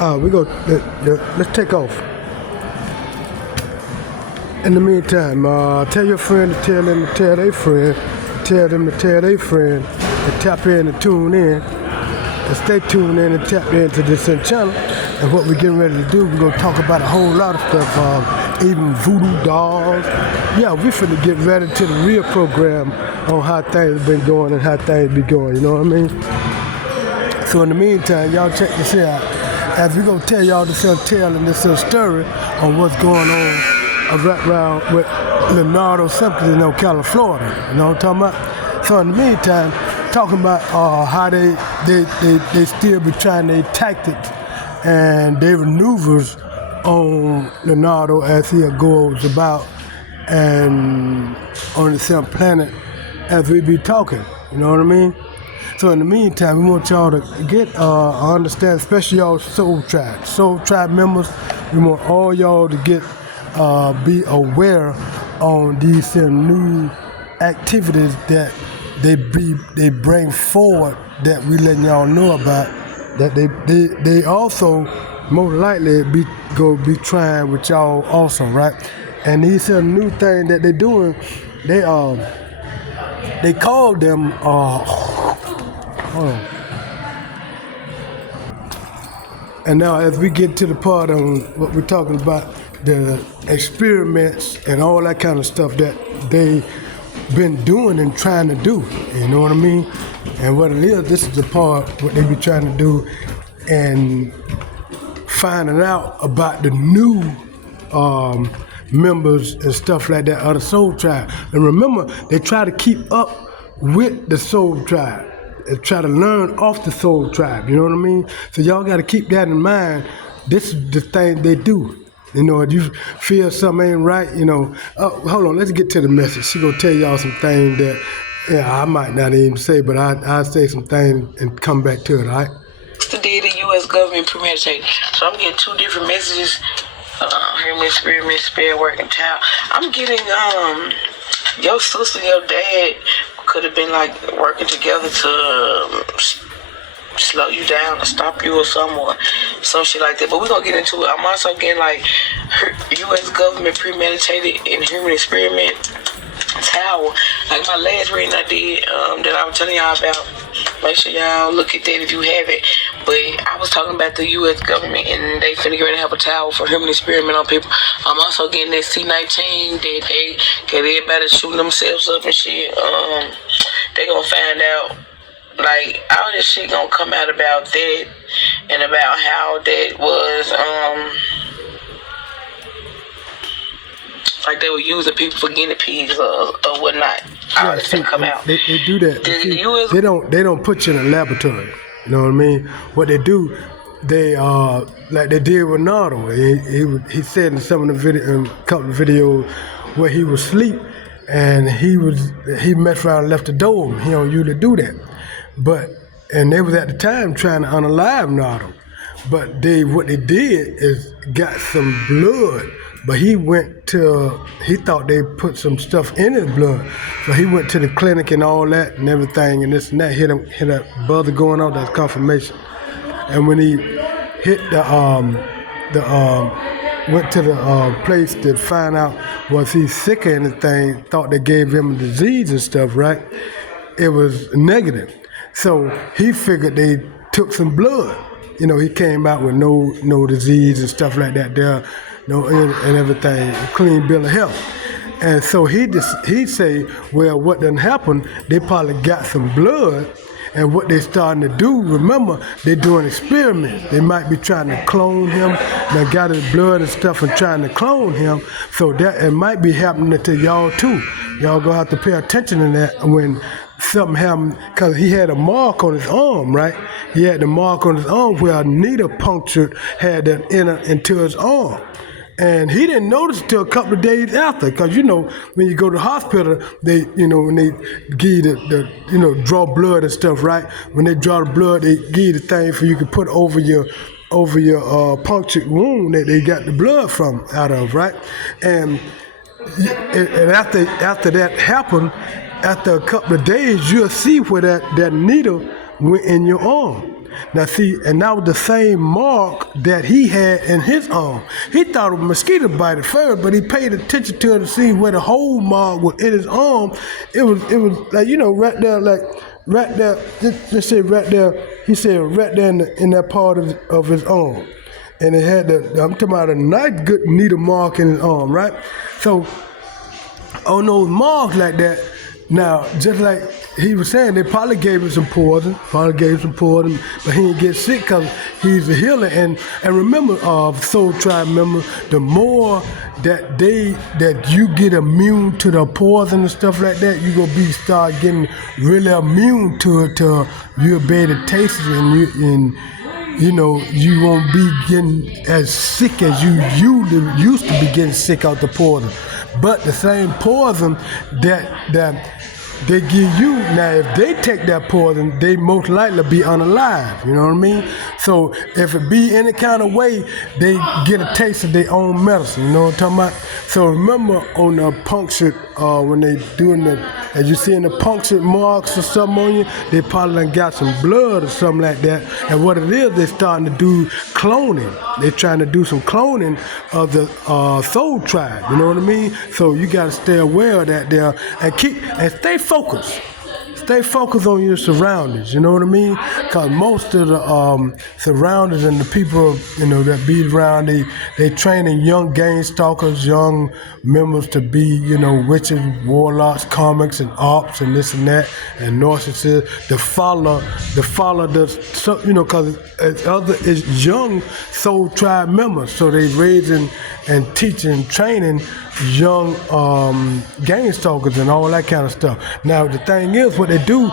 Let's take off. In the meantime, tell your friend to tell them to tell their friend, tell them to tell their friend, and tap in and tune in, and stay tuned in and tap into this channel. And what we're getting ready to do, we're gonna talk about a whole lot of stuff, even voodoo dolls. Yeah, we finna get ready to the real program on how things have been going and how things be going. You know what I mean? So in the meantime, y'all check this out. As we gonna tell y'all this tale and this story on what's going on right around with Leonardo Simpkins in Ocala, Florida. You know what I'm talking about? So in the meantime, talking about how they still be trying their tactics and their maneuvers on Leonardo as he goes about and on the same planet as we be talking. You know what I mean? So in the meantime, we want y'all to get understand, especially y'all Soul Tribe members. We want all y'all to get be aware on these new activities that they bring forward that we letting y'all know about. That they also more likely be trying with y'all also, right? And these new things that they doing, they call them hold on. And now as we get to the part on what we're talking about, the experiments and all that kind of stuff that they been doing and trying to do, you know what I mean? And what it is, this is the part what they be trying to do and finding out about the new members and stuff like that of the Soul Tribe. And remember, they try to keep up with the Soul Tribe and try to learn off the Soul Tribe, you know what I mean? So y'all got to keep that in mind. This is the thing they do. You know, if you feel something ain't right, you know, hold on, let's get to the message. She gonna tell y'all some things that, I might not even say, but I'll say some things and come back to it, all right? Today, the U.S. government premeditated. So I'm getting two different messages. Human spirit working town. I'm getting, your sister, your dad could have been like working together to slow you down or stop you or some shit like that. But we're gonna get into it. I'm also getting like U.S. government premeditated and human experiment tower. Like my last reading I did that I was telling y'all about. Make sure y'all look at that if you have it. But I was talking about the U.S. government and they finna get ready to have a tower for human experiment on people. I'm also getting that C-19 that they get everybody shooting themselves up and shit. They gonna find out. Like, all this shit gonna come out about that and about how that was, like they were using people for guinea pigs or whatnot. All this shit come out. They do that. They don't put you in a laboratory. You know what I mean? What they do, they like they did with Nardo. He said in some of the couple of videos where he was asleep and he messed around and left the door open. He don't usually do that. And they was at the time trying to unalive Nardo. But what they did is got some blood, but he thought they put some stuff in his blood. So he went to the clinic and all that and everything and this and that, hit that buzzer going off, that's confirmation. And when he hit went to the place to find out was he sick or anything, thought they gave him a disease and stuff, right? It was negative. So he figured they took some blood. You know, he came out with no disease and stuff like that there, and everything, clean bill of health. And so he say, well, what done happened, they probably got some blood, and what they starting to do, remember, they're doing experiments. They might be trying to clone him. They got his blood and stuff and trying to clone him. So that it might be happening to y'all too. Y'all gonna have to pay attention to that when something happened, because he had a mark on his arm, right? He had the mark on his arm where a needle punctured had that into his arm. And he didn't notice until a couple of days after, because when you go to the hospital, they, when they give the draw blood and stuff, right? When they draw the blood, they give you the thing for you can put over your punctured wound that they got the blood from out of, right? And after that happened, after a couple of days, you'll see where that needle went in your arm. Now see, and that was the same mark that he had in his arm. He thought it was a mosquito bite at first, but he paid attention to it to see where the whole mark was in his arm. It was like, you know, right there, like right there. Just say right there. He said right there in that part of his arm, and it had I'm talking about a nice good needle mark in his arm, right? So on those marks like that. Now, just like he was saying, they probably gave him some poison, but he didn't get sick because he's a healer. And remember, Soul Tribe members, the more that you get immune to the poison and stuff like that, you gonna start getting really immune to it, till you'll be able to taste it, and you won't be getting as sick as you used to be getting sick out the poison. But the same poison that they give you, now if they take that poison, they most likely be unalive, you know what I mean? So if it be any kind of way, they get a taste of their own medicine, you know what I'm talking about? So remember on the punctured, when they doing as you see in the punctured marks or something on you, they probably done got some blood or something like that. And what it is, they're starting to do cloning. They're trying to do some cloning of the Soul Tribe, you know what I mean? So you got to stay aware of that there and stay focused. Stay focused on your surroundings, you know what I mean? Because most of the surroundings and the people, that be around, they training young gang stalkers, young members to be, witches, warlocks, comics, and ops, and this and that, and narcissists, to follow because it's young Soul Tribe members, so they raising and teaching, training young gang stalkers and all that kind of stuff. Now the thing is, what they do,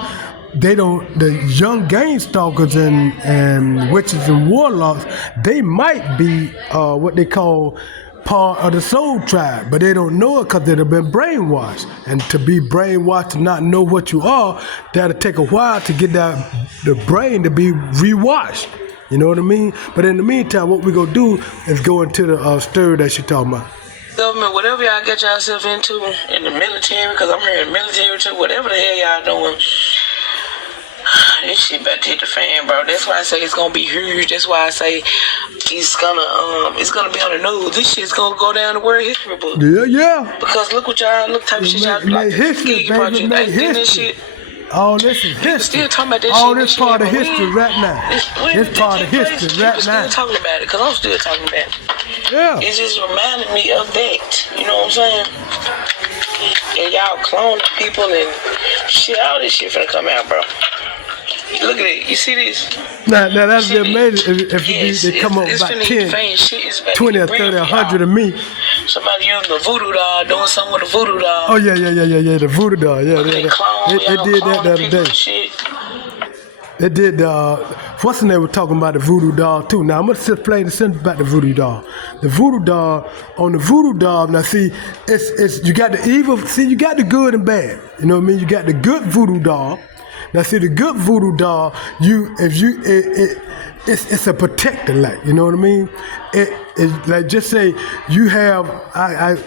the young gang stalkers and witches and warlocks, they might be what they call part of the Soul Tribe, but they don't know it because they've been brainwashed. And to be brainwashed and not know what you are, that'll take a while to get the brain to be rewashed. You know what I mean? But in the meantime, what we gonna do is go into the story that you're talking about. Government, whatever y'all get yourself into in the military, because I'm here in the military too, whatever the hell y'all doing, this shit about to hit the fan, bro. That's why I say it's gonna be huge. That's why I say it's gonna be on the news. This shit's gonna go down the world history book. Yeah. Because look type of shit y'all like history, baby, make history. This shit. All this is history. Still talking about that all shit. This part of history right now. It's part of history right now. Still talking about it, because I'm still talking about it. Yeah. It's just reminding me of that. You know what I'm saying? And y'all cloning people and shit. All this shit finna come out, bro. Look at it. You see this? Now that's the amazing. If they come up about 10, 20 or 30 or 100 of me. Somebody using the voodoo doll, doing something with the voodoo doll. Oh, yeah, the voodoo doll. Yeah, they did that the other day. They did, what's the name was talking about the voodoo doll, too. Now, I'm going to just play the sentence about the voodoo doll. The voodoo doll, on the voodoo doll, now, see, it's you got the evil, see, you got the good and bad. You know what I mean? You got the good voodoo doll. Now, see, the good voodoo doll, it's a protector, like, you know what I mean? It's like, just say you have, I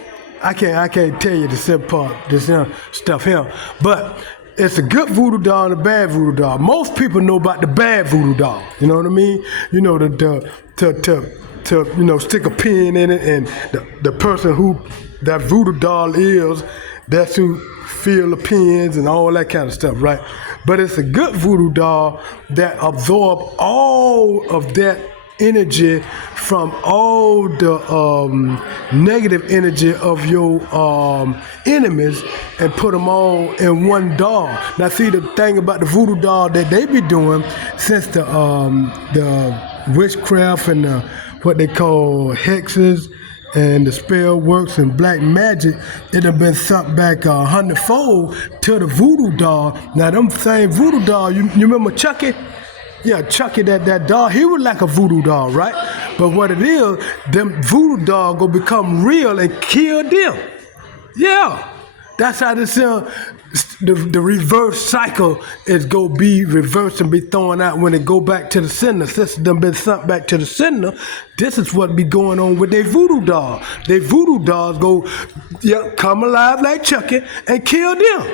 can't tell you the simple part, this stuff here, but it's a good voodoo doll and a bad voodoo doll. Most people know about the bad voodoo doll, you know what I mean? You know, to stick a pin in it, and the person who that voodoo doll is, that's who feel the pins and all that kind of stuff, right? But it's a good voodoo doll that absorb all of that energy from all the negative energy of your enemies and put them all in one doll. Now, see, the thing about the voodoo doll that they be doing, since the witchcraft and what they call hexes and the spell works and black magic, it have been sent back 100-fold to the voodoo doll. Now, them same voodoo doll, you remember Chucky? Yeah, Chucky, that doll, he was like a voodoo doll, right? But what it is, them voodoo doll gonna become real and kill them. Yeah, that's how this the reverse cycle is gonna be reversed and be thrown out when it go back to the sender. Since them been sent back to the sender, this is what be going on with their voodoo doll. Their voodoo dolls come alive like Chucky and kill them.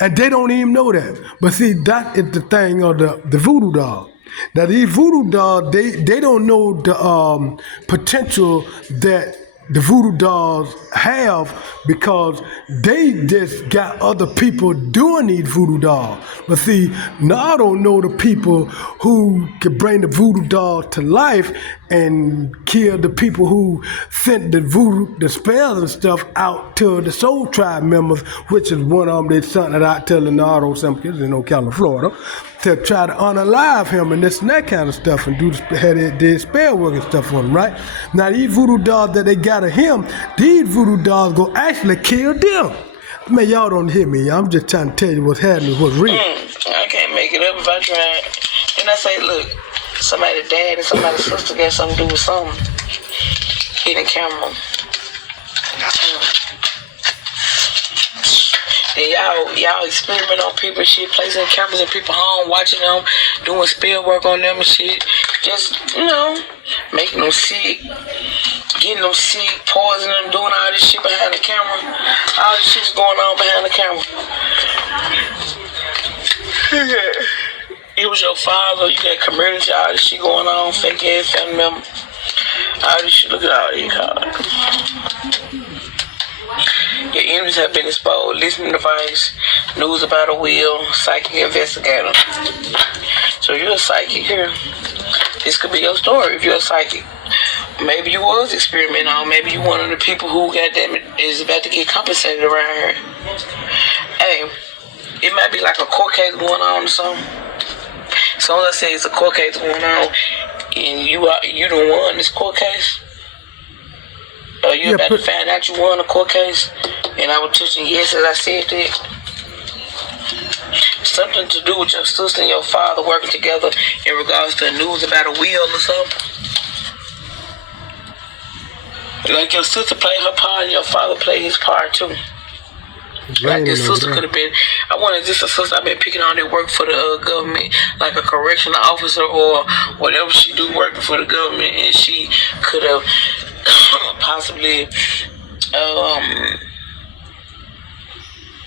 And they don't even know that. But see, that is the thing of the voodoo doll. Now these voodoo dolls, they don't know the potential that the voodoo dolls have because they just got other people doing these voodoo dolls. But see, now I don't know the people who could bring the voodoo doll to life and kill the people who sent the voodoo, the spells and stuff out to the Soul Tribe members, which is one of them they sent it out to Leonardo, some kids in Ocala, Florida, to try to unalive him and this and that kind of stuff and did spell work and stuff on him, right? Now these voodoo dolls that they got of him, these voodoo dolls go actually kill them. Man, y'all don't hear me. I'm just trying to tell you what's happening, what's real. I can't make it up if I try. Then I say, look, somebody's dad and somebody's sister got something to do with something. Hidden camera. Then y'all experiment on people and shit, placing cameras in people's home, watching them, doing spell work on them and shit. Just, making them sick, getting them sick, poisoning them, doing all this shit behind the camera. All this shit's going on behind the camera. It was your father, you got community, all this shit going on, fake ass family member. All this shit, look at all these cards. Your enemies have been exposed. Listening device, news about a will, psychic investigator. So you're a psychic here. This could be your story if you're a psychic. Maybe you was experimenting on. Maybe you one of the people who, goddamn it, is about to get compensated around here. Hey, it might be like a court case going on or something. So let's say it's a court case going on, and you done won this court case. Or you about to find out you won a court case, and I was touching yes as I said that. Something to do with your sister and your father working together in regards to news about a will or something. Like your sister played her part and your father played his part too. Like this sister could have been, I wanted this a sister I've been picking on that work for the government, like a correctional officer or whatever she do working for the government, and she could have possibly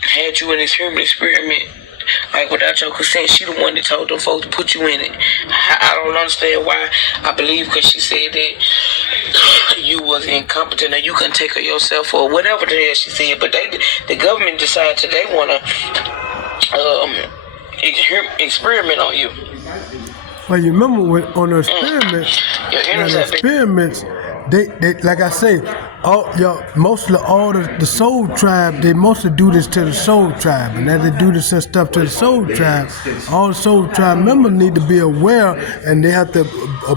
had you in this human experiment, like without your consent. She the one that told them folks to put you in it. I don't understand why. I believe because she said that you was incompetent or you couldn't take care of yourself or whatever the hell she said. But the government decided they want to experiment on you. Well, you remember on the experiments, they like I say, mostly all the Soul Tribe, they mostly do this to the Soul Tribe, and as they do this and stuff to the Soul Tribe, all the Soul Tribe members need to be aware, and they have to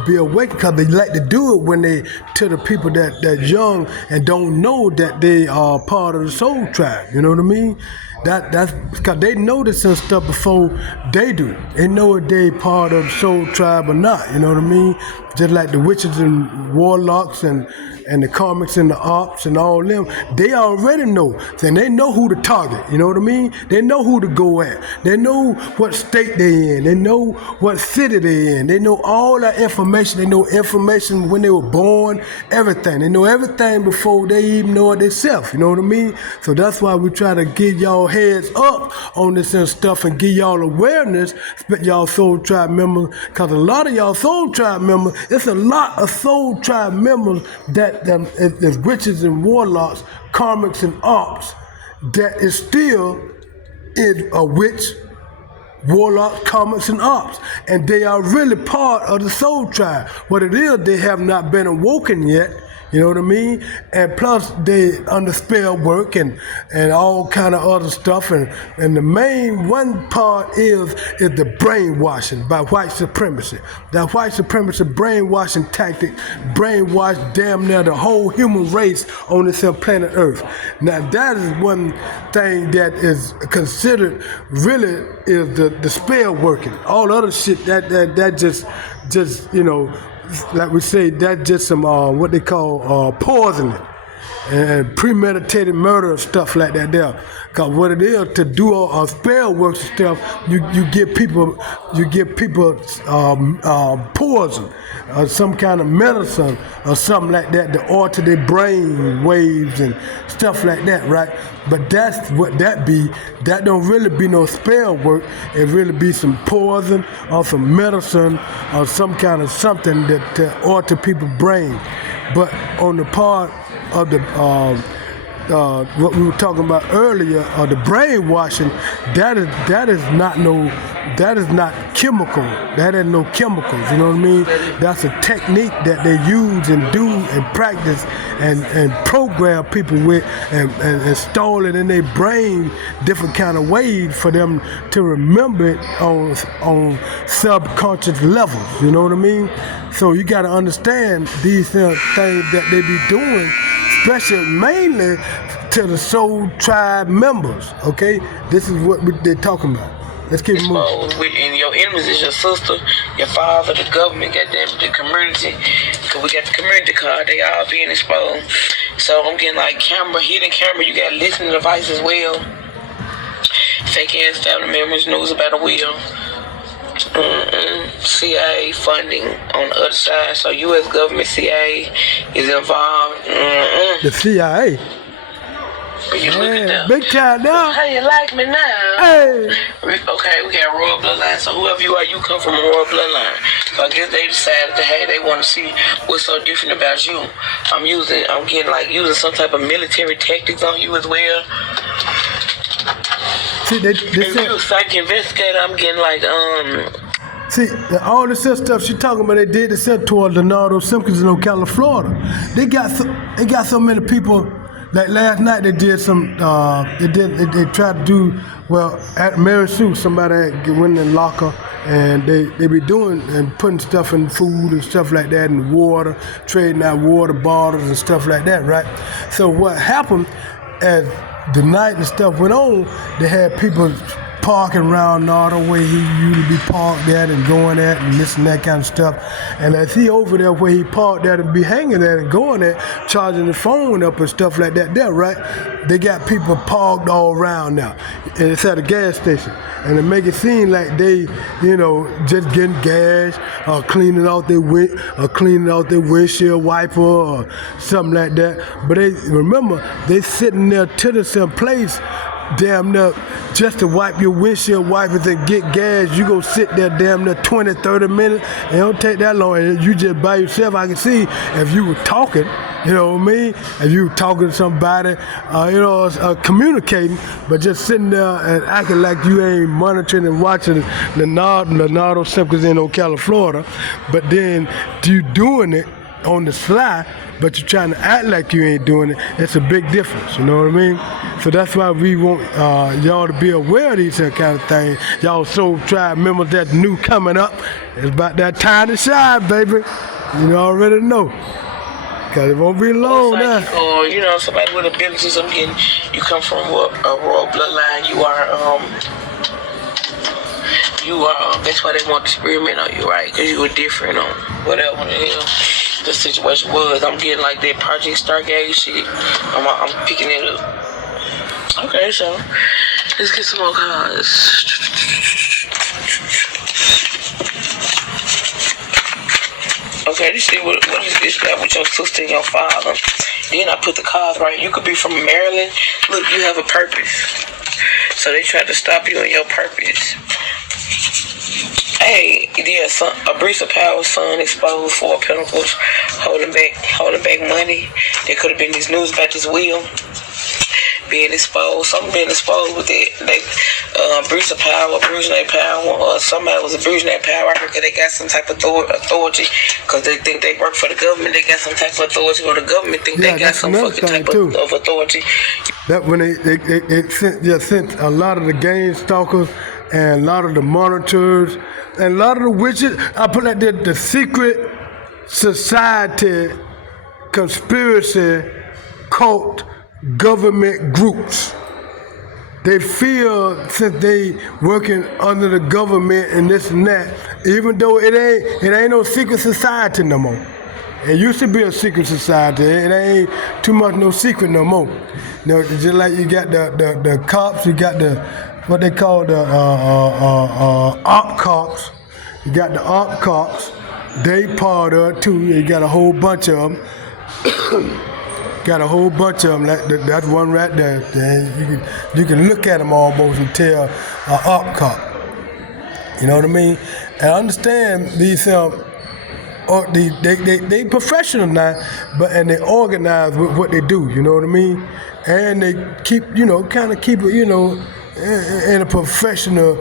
be awake because they like to do it when they to the people that young and don't know that they are part of the Soul Tribe. You know what I mean? That's because they know this and stuff before they do. They know if they part of the Soul Tribe or not. You know what I mean? Just like the witches and warlocks and the karmics and the ops and all them, they already know. And they know who to target. You know what I mean? They know who to go at. They know what state they in. They know what city they in. They know all that information. They know information when they were born, everything. They know everything before they even know it themselves. You know what I mean? So that's why we try to get y'all heads up on this and stuff and give y'all awareness, y'all Soul Tribe members, because a lot of y'all Soul Tribe members, it's a lot of Soul Tribe members that is witches and warlocks, karmics and ops, that is still in a witch, warlock, karmics and ops, and they are really part of the Soul Tribe. What it is, they have not been awoken yet. You know what I mean? And plus they under spell work and all kind of other stuff. And the main one part is the brainwashing by white supremacy. That white supremacy brainwashing tactic brainwash damn near the whole human race on this planet Earth. Now that is one thing that is considered really is the spell working. All other shit that just like we say, that's just some what they call poisoning. and premeditated murder and stuff like that there. Cause what it is to do a spell works and stuff, you give people poison or some kind of medicine or something like that to alter their brain waves and stuff like that, right? But that's what that be. That don't really be no spell work. It really be some poison or some medicine or some kind of something that to alter people's brain. But on the part of the what we were talking about earlier, the brainwashing, that is not chemical. That is no chemicals. You know what I mean? That's a technique that they use and do and practice and program people with and install it in their brain different kind of ways for them to remember it on subconscious levels. You know what I mean? So you got to understand these things that they be doing, especially mainly to the soul tribe members. Okay, this is what they're talking about. Let's keep moving. And your enemies is your sister, your father, the government, goddamn, the community. Cause we got the community card. They all being exposed. So I'm getting like hidden camera. You got listening device as well. Fake ass family members knows about a will. CIA funding on the other side. So U.S. government CIA is involved. The CIA. But you look at them. Big time now. How you like me now? Hey. Okay, we got royal bloodline. So whoever you are, you come from a royal bloodline. So I guess they decided that hey, they want to see what's so different about you. I'm using some type of military tactics on you as well. See, they if you're a psych investigator, I'm getting like See, all this stuff she talking about, they did this toward Leonardo Simpkins in Ocala, Florida. They got so many people. Like last night, they did some. They tried to do at Mary Sue. Somebody went in the locker and they be doing and putting stuff in food and stuff like that, and water, trading out water bottles and stuff like that, right? So what happened as the night and stuff went on, they had people parking around Nardo where he usually be parked at and going at and this and that kind of stuff. And as he over there where he parked at and be hanging there and going at, charging the phone up and stuff like that there, right? They got people parked all around now. And it's at a gas station. And it make it seem like they, just getting gas or cleaning out their windshield wiper or something like that. But they sitting there to the same place damn near just to wipe your windshield wipers and get gas. You go sit there damn near 20, 30 minutes. It don't take that long. And you just by yourself. I can see if you were talking, you know what I mean? If you were talking to somebody, communicating, but just sitting there and acting like you ain't monitoring and watching Leonardo Simpkins in Ocala, Florida, but then you doing it on the sly, but you're trying to act like you ain't doing it. It's a big difference, you know what I mean? So that's why we want y'all to be aware of these kind of things. Y'all soul tribe members that's new coming up, it's about that time to shine, baby. You already know. Cause it won't be long now. Or somebody with abilities. You come from a royal bloodline. You are. That's why they want to experiment on you, right? Because you were different on whatever the hell the situation was. I'm getting like that Project Stargate shit. I'm picking it up. Okay, so let's get some more cards. Okay, let's see what is this about with your sister and your father. Then I put the cards right. You could be from Maryland. Look, you have a purpose. So they tried to stop you in your purpose. Hey, a breach of power, son exposed, 4 of Pentacles, holding back money. There could have been this news about this will being exposed. Something being exposed with it. They breach of power, bruising their power, or somebody was abusing their power because they got some type of authority because they think they work for the government. They got some type of authority, or the government think they got some fucking type of authority. That when they sent a lot of the game stalkers and a lot of the monitors and a lot of the witches. I put like the secret society, conspiracy, cult, government groups. They feel since they working under the government and this and that, even though it ain't no secret society no more. It used to be a secret society. It ain't too much no secret no more. Just like you got the cops, you got the what they call the op cops. You got the op cops. They part of it too. You got a whole bunch of them. Got a whole bunch of them. That's one right there. You can look at them almost and tell an op cop. You know what I mean? And I understand these they professional now, and they organize with what they do. You know what I mean? And they keep kind of keep it in a professional.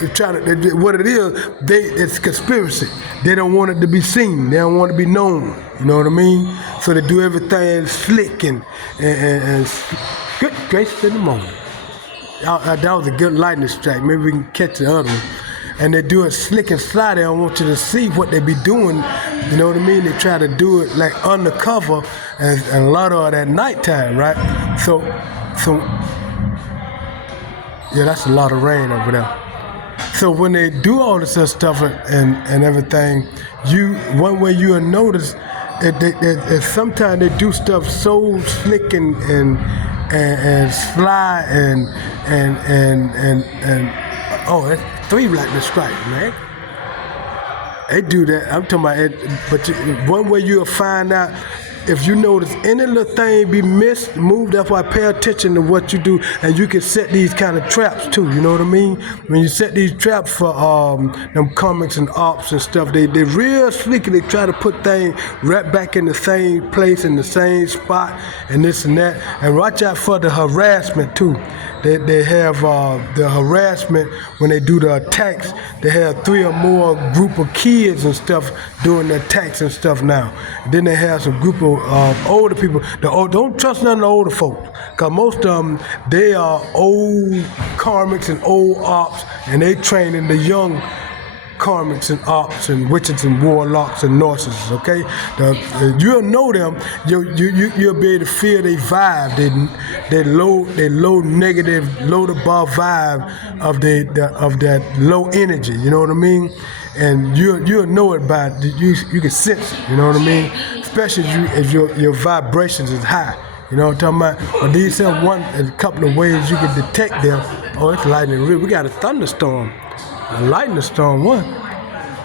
What it is, it's conspiracy. They don't want it to be seen. They don't want it to be known. You know what I mean? So they do everything slick and good gracious in the morning. That was a good lightning strike. Maybe we can catch the other one. And they do it slick and sly. They don't want you to see what they be doing. You know what I mean? They try to do it like undercover and a lot of it at nighttime, right? So yeah, that's a lot of rain over there. So when they do all this stuff and everything, one way you'll notice that sometimes they do stuff so slick and sly and oh, that's 3 lightning strikes, man. They do that. I'm talking about it, but one way you'll find out. If you notice any little thing be missed, moved, that's why pay attention to what you do, and you can set these kind of traps too, you know what I mean? When you set these traps for them comics and ops and stuff, they real slick and they try to put things right back in the same place, in the same spot, and this and that. And watch out for the harassment too. They have the harassment when they do the attacks. They have 3 or more group of kids and stuff doing the attacks and stuff now. Then they have some group of older people. Don't trust none of the older folks, because most of them, they are old karmics and old ops, and they training the young karmics and ops and witches and warlocks and narcissists, okay? You'll know them. You'll be able to feel their vibe, their low negative, low to bar vibe of that low energy. You know what I mean? And you'll know it by you can sense it. You know what I mean? Especially if your vibrations is high. You know what I'm talking about? But these are a couple of ways you can detect them. Oh, it's lightning real. We got a thunderstorm. A lightning storm one,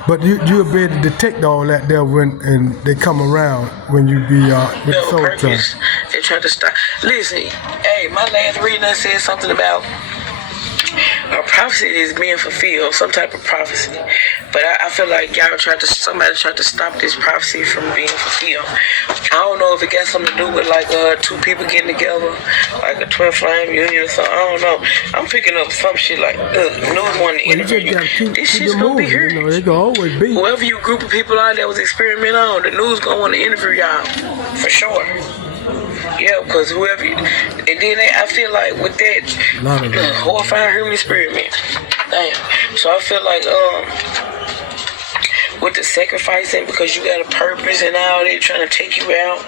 but you'll be able to detect all that there and they come around when you be with soul time. They try to stop. Listen, hey, my last reading said something about a prophecy is being fulfilled, some type of prophecy. But I feel like somebody tried to stop this prophecy from being fulfilled. I don't know if it got something to do with like 2 people getting together, like a twin flame union or something. I don't know. I'm picking up some shit like news wanting to interview you. This shit's gonna be here. They gonna always be. Whoever you group of people out that was experimenting on, the news gonna want to interview y'all for sure. Yeah, because whoever, and then I feel like with that horrifying human experiment, damn. So I feel like with the sacrificing, because you got a purpose and all, they trying to take you out.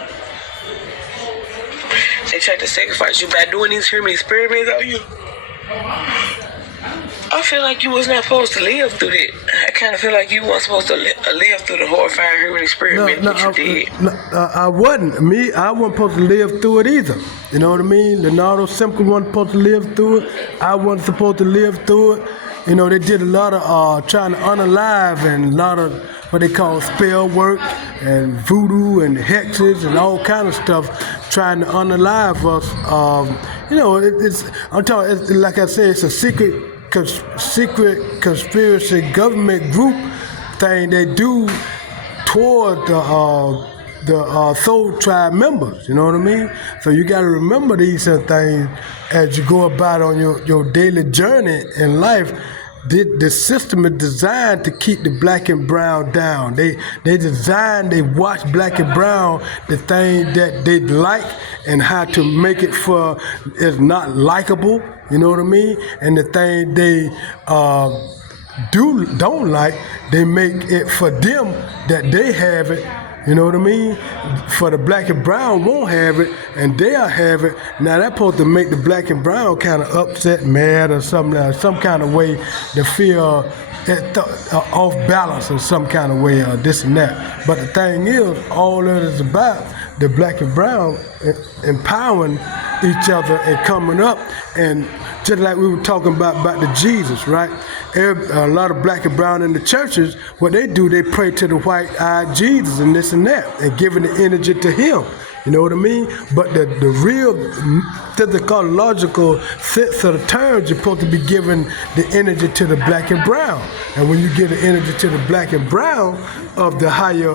They try to sacrifice you by doing these human experiments on you. I feel like you was not supposed to live through that. I kind of feel like you weren't supposed to live through the horrifying human experiment that you did. I wasn't. I wasn't supposed to live through it either. You know what I mean? Leonardo Simcoe wasn't supposed to live through it. I wasn't supposed to live through it. You know, they did a lot of trying to unalive and a lot of what they call spell work and voodoo and hexes and all kind of stuff trying to unalive us. I'm talking, like I said, it's a secret conspiracy government group thing they do toward the soul tribe members. You know what I mean? So you got to remember these things as you go about on your daily journey in life. The system is designed to keep the black and brown down. They watch black and brown, the thing that they like and how to make it for is not likable, you know what I mean? And the thing they don't like, they make it for them that they have it. You know what I mean? For the black and brown won't have it, and they'll have it. Now that's supposed to make the black and brown kind of upset, mad, or something, some kind of way to feel off balance in some kind of way, or this and that. But the thing is, all that is about the black and brown empowering each other and coming up, and just like we were talking about the Jesus, right? A lot of black and brown in the churches, what they do, they pray to the white-eyed Jesus and this and that, and giving the energy to him. You know what I mean? But the real physical, logical sense of the terms, you're supposed to be giving the energy to the black and brown. And when you give the energy to the black and brown of the higher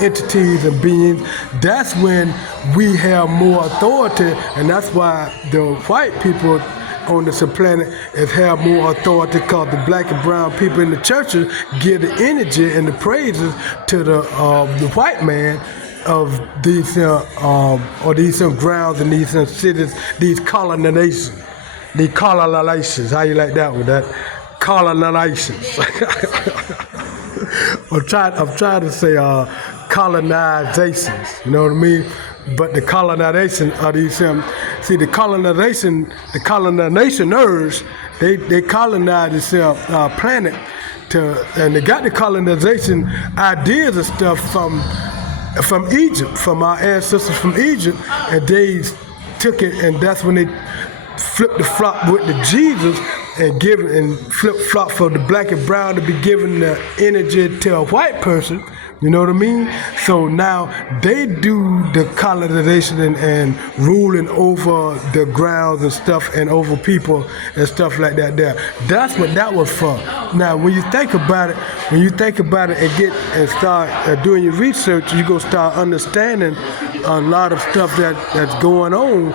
entities and beings, that's when we have more authority, and that's why the white people on this planet have more authority, because the black and brown people in the churches give the energy and the praises to the white man of these or these grounds and these cities, these colonizations. How you like that one? That colonizations. I'm trying to say colonizations. You know what I mean? But the colonization of these see the colonizationers, they colonize this planet and they got the colonization ideas and stuff from Egypt, from our ancestors from Egypt, and they took it, and that's when they flipped the flop with the Jesus and flip flop for the black and brown to be giving the energy to a white person. You know what I mean? So now they do the colonization and ruling over the grounds and stuff and over people and stuff like that there. That's what that was for. Now, when you think about it and start doing your research, you're going to start understanding a lot of stuff that's going on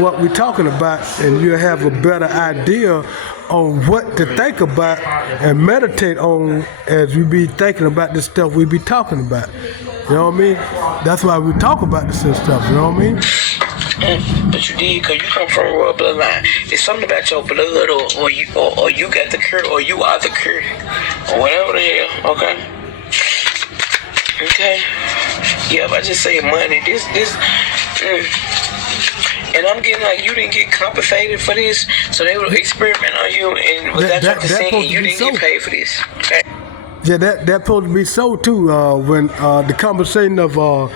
what we're talking about, and you'll have a better idea on what to think about and meditate on as we be thinking about this stuff we be talking about. You know what I mean? That's why we talk about this and stuff, you know what I mean? But you did, because you come from a royal bloodline. It's something about your blood, or you got the cure, or you are the cure, or whatever the hell, okay? Okay? Yeah, if I just say money, and I'm getting like, you didn't get compensated for this, so they would experiment on you, and without your consent, you didn't get paid for this. Okay? Yeah, that's supposed to be so too. When the conversation of all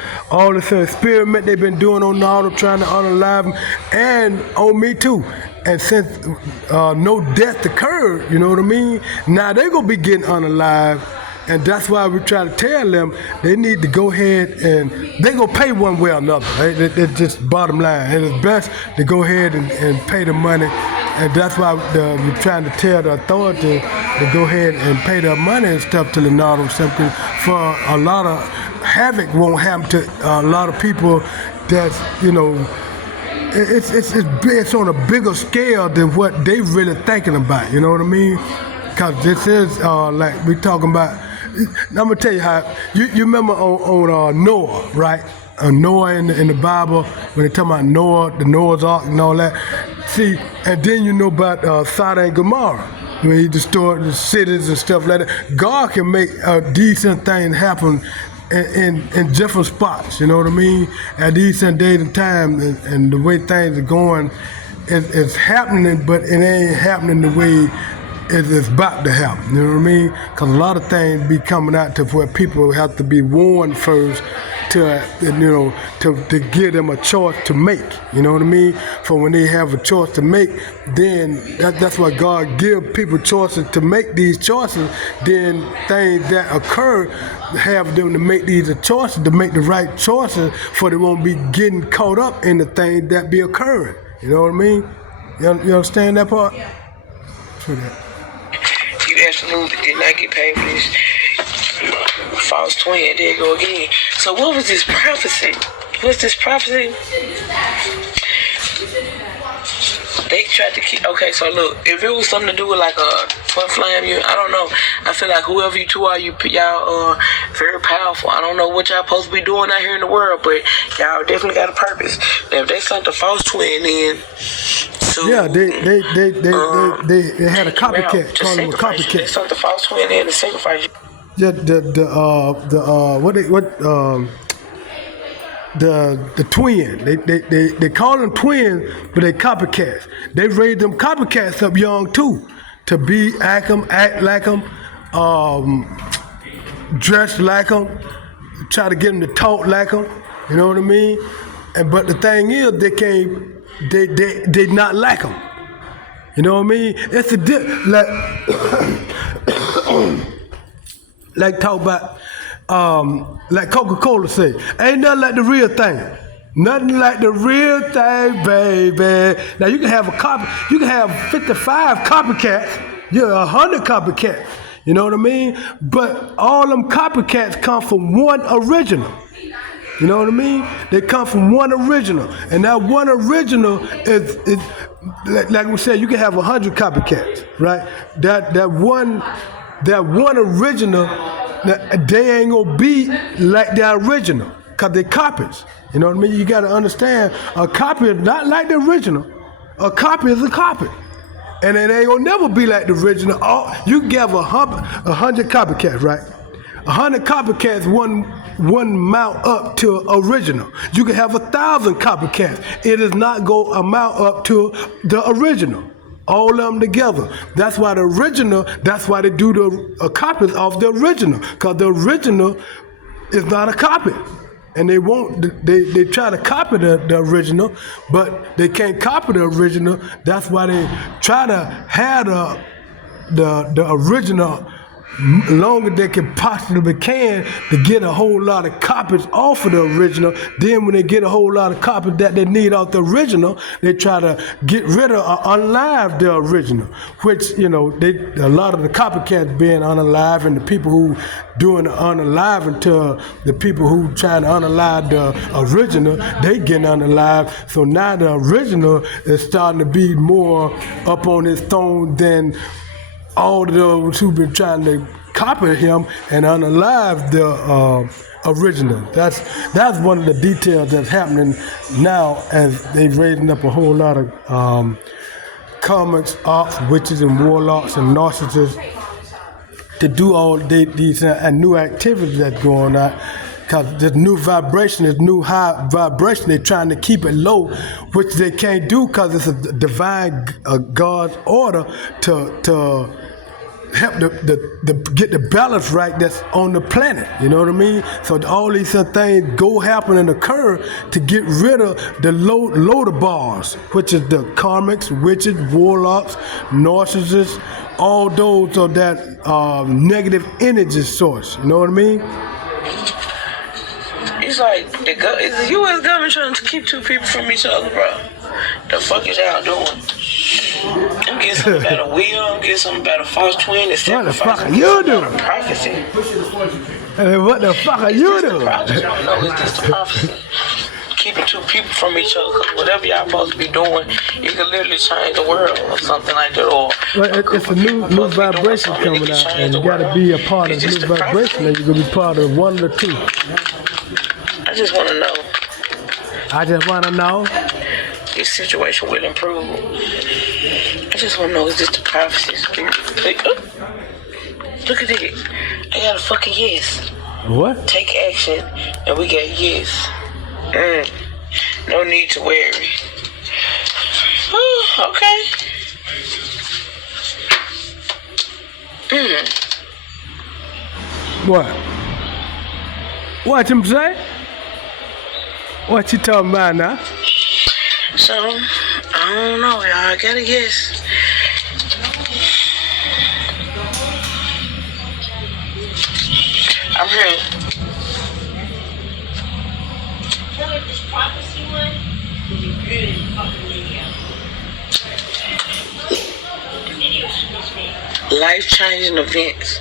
this experiment they've been doing on Naruto, trying to unalive him, and on me too. And since no death occurred, you know what I mean? Now they're gonna be getting unalive. And that's why we try to tell them they need to go ahead and they gonna pay one way or another. Right? It's just bottom line. And it's best to go ahead and pay the money. And that's why we're trying to tell the authority to go ahead and pay their money and stuff to Leonardo, something for a lot of havoc won't happen to a lot of people that's, you know, it's on a bigger scale than what they really thinking about, you know what I mean? Because this is like we talking about. I'm gonna tell you how. You remember on Noah, right? Noah in the Bible, when they talk about Noah, the Noah's Ark and all that. See, and then you know about Sodom and Gomorrah, when he destroyed the cities and stuff like that. God can make decent things happen in different spots, you know what I mean? At decent days and time, and the way things are going, it's happening, but it ain't happening the way it's about to happen, you know what I mean? Because a lot of things be coming out to where people have to be warned first to, you know, to give them a choice to make, you know what I mean? For when they have a choice to make, then that's why God give people choices to make these choices. Then things that occur, have them to make these choices, to make the right choices, for they won't be getting caught up in the things that be occurring. You know what I mean? You understand that part? True that. You absolutely did not get paid for this. False twin, there you go again. So what was this prophecy? What's this prophecy? They tried to keep. Okay, so look, if it was something to do with like a twin flame, I don't know. I feel like whoever you two are, y'all very powerful. I don't know what y'all supposed to be doing out here in the world, but y'all definitely got a purpose. Now, if they sent the false twin in, yeah, they had a copycat. Called him a copycat. They sent the false twin in to sacrifice you. Yeah, the twin. They call them twins, but they copycats. They raised them copycats up young too, to be act like them, dress like them, try to get them to talk like them. You know what I mean? But the thing is, they not like them. You know what I mean? It's like talk about, like Coca-Cola say, ain't nothing like the real thing. Nothing like the real thing, baby. Now you can have you can have 55 copycats, 100 copycats. You know what I mean? But all them copycats come from one original. You know what I mean? They come from one original, and that one original is like we said. You can have 100 copycats, right? That one original, they ain't gonna be like the original, cause they copies. You know what I mean? You gotta understand, a copy is not like the original. A copy is a copy, and it ain't gonna never be like the original. You can have 100 copycats, right? 100 copycats one mount up to original. You can have 1,000 copycats. It is not going to amount up to the original. All of them together. That's why the original, that's why they do the copies of the original. Because the original is not a copy. And they try to copy the original, but they can't copy the original. That's why they try to have the original longer they can possibly can to get a whole lot of copies off of the original. Then when they get a whole lot of copies that they need off the original, they try to get rid of or unalive the original, which, a lot of the copycats being unalive, and the people who doing the unalive to the people who trying to unalive the original, they getting unalive. So now the original is starting to be more up on his throne than all those who've been trying to copy him and unalive the original. That's one of the details that's happening now, as they're raising up a whole lot of comics, arts, witches, and warlocks and narcissists to do all these new activities that's going on. Because this new vibration, this new high vibration, they're trying to keep it low, which they can't do because it's a divine God's order to help get the balance right that's on the planet. You know what I mean? So all these things happen and occur to get rid of the loader bars, which is the karmics, witches, warlocks, narcissists, all those are that negative energy source. You know what I mean? It's like is the U.S. government trying to keep two people from each other, bro? The fuck is y'all doing? I'm getting something about a wheel. I'm getting something about a false twin. What the fuck are you doing? Prophecy. Hey, what the fuck are you doing? I just don't know. Is this the prophecy? Keeping two people from each other, because whatever y'all supposed to be doing, it could literally change the world or something like that. Or it's a new vibration coming out, and you got to be a part of the new vibration, and you're going to be part of one or two. I just want to know. This situation will improve. I just want to know, is this the prophecy? Look at it. I got a fucking yes. What? Take action, and we got yes. No need to worry. Okay. What? What him say? What you talking about now? So, I don't know, y'all. I gotta guess. I'm here. Life-changing events.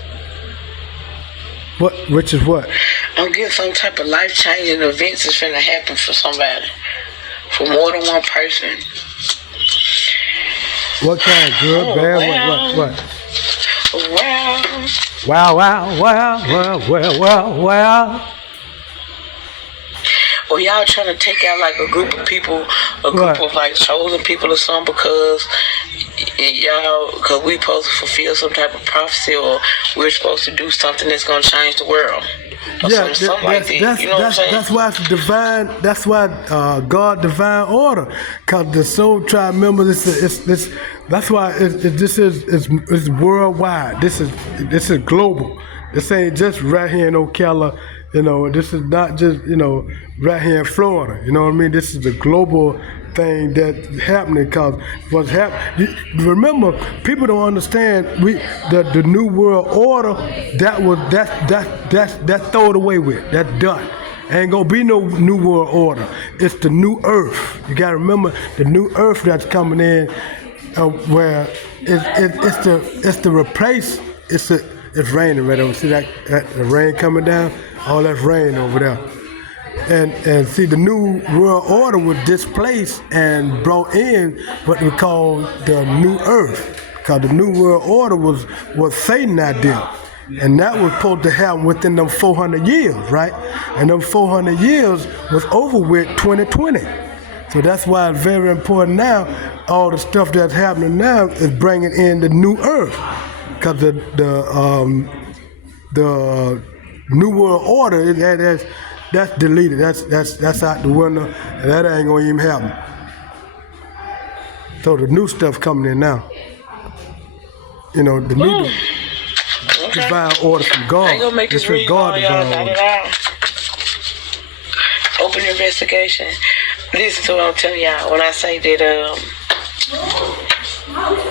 What? Which is what? I'm getting some type of life-changing events that's finna happen for somebody. For more than one person. What kind? Good, bad? What? Wow. Or y'all trying to take out like a group of people, a group of like chosen people or something because we supposed to fulfill some type of prophecy, or we're supposed to do something that's gonna change the world. or something like that. You know what I'm saying? That's why it's divine. That's why God divine order, cause the soul tribe members. That's why it's worldwide. This is global. This ain't just right here in Ocala. You know, this is not just right here in Florida. You know what I mean? This is a global thing that's happening because what's happening. Remember, people don't understand. The new world order that's thrown away with. That's done. Ain't gonna be no new world order. It's the new earth. You gotta remember the new earth that's coming in, where it's to replace. It's raining right over. See that the rain coming down? All that rain over there. And see, the new world order was displaced and brought in what we call the new earth. Because the new world order was Satan's idea. And that was supposed to happen within them 400 years, right? And them 400 years was over with 2020. So that's why it's very important now, all the stuff that's happening now is bringing in the new earth. Because the new world order, that's deleted. That's out the window, and that ain't gonna even happen. So the new stuff coming in now. You know, the new divine order from God. I ain't gonna make this read all y'all. Not at all. Open investigation. Listen to what I'm telling y'all. When I say that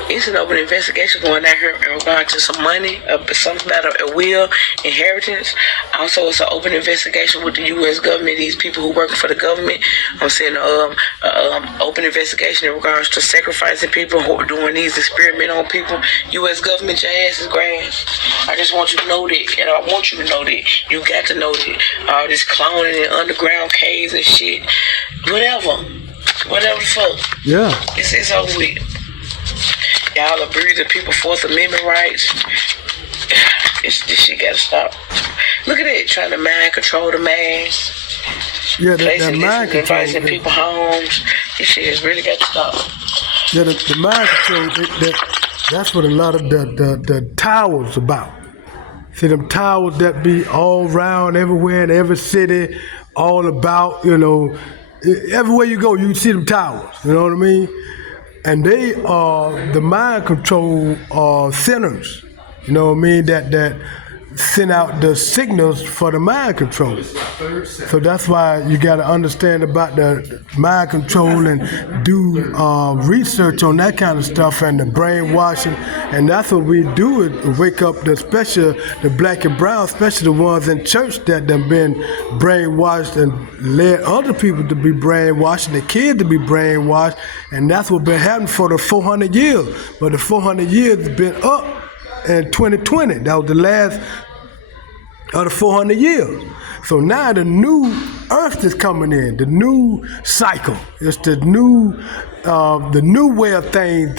it's an open investigation going down here in regard to some money, something about a will, inheritance. Also, it's an open investigation with the U.S. government, these people who working for the government. I'm saying open investigation in regards to sacrificing people who are doing these experiments on people. U.S. government, your ass is grass. I just want you to know that, and I want you to know that. You got to know that. All this cloning in underground caves and shit. Whatever the fuck. Yeah. It's over with. Y'all abuse the people Fourth Amendment rights. This shit gotta stop. Look at it, trying to mind control the mass. Yeah, that mind control. Inviting people homes. This shit has really got to stop. Yeah, the mind control. That's what a lot of the towers about. See them towers that be all around, everywhere in every city, all about. Everywhere you go, you see them towers. You know what I mean? And they are the mind control centers, you know what I mean, that send out the signals for the mind control. So that's why you got to understand about the mind control and do research on that kind of stuff and the brainwashing. And that's what we do, is wake up the black and brown, especially the ones in church that have been brainwashed and led other people to be brainwashed and the kids to be brainwashed. And that's what's been happening for the 400 years. But the 400 years has been up in 2020. That was the last of the 400 years. So now the new earth is coming in, the new cycle. It's the new way of things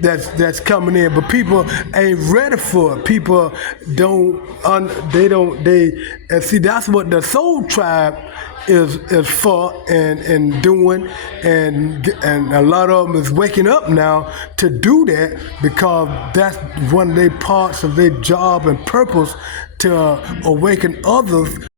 that's coming in, but people ain't ready for it. People and see, that's what the soul tribe is for and doing, and a lot of them is waking up now to do that, because that's one of their parts of their job and purpose, to awaken others